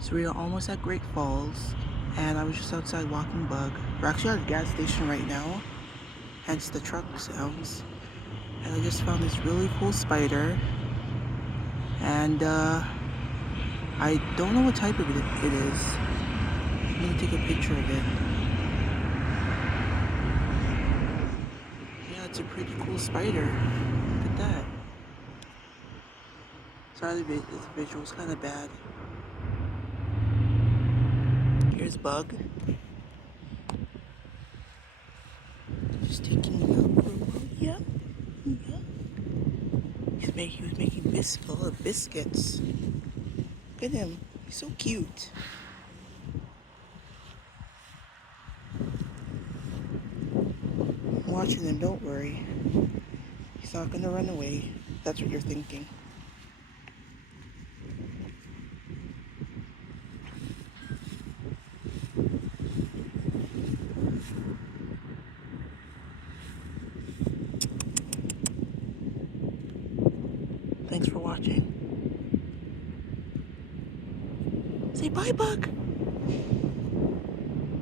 So we are almost at Great Falls, and I was just outside walking Bug. We're actually at a gas station right now, hence the truck sounds. And I just found this really cool spider, and I don't know what type of it is. I'm gonna take a picture of it. Yeah, it's a pretty cool spider. Look at that. Sorry, the visual's kind of bad. Here's Bug. Just taking it out for a while. Yeah. Yeah. He was making a lot of biscuits. Look at him. He's so cute. I'm watching him, don't worry. He's not gonna run away. That's what you're thinking. Thanks for watching. Say bye, Bug.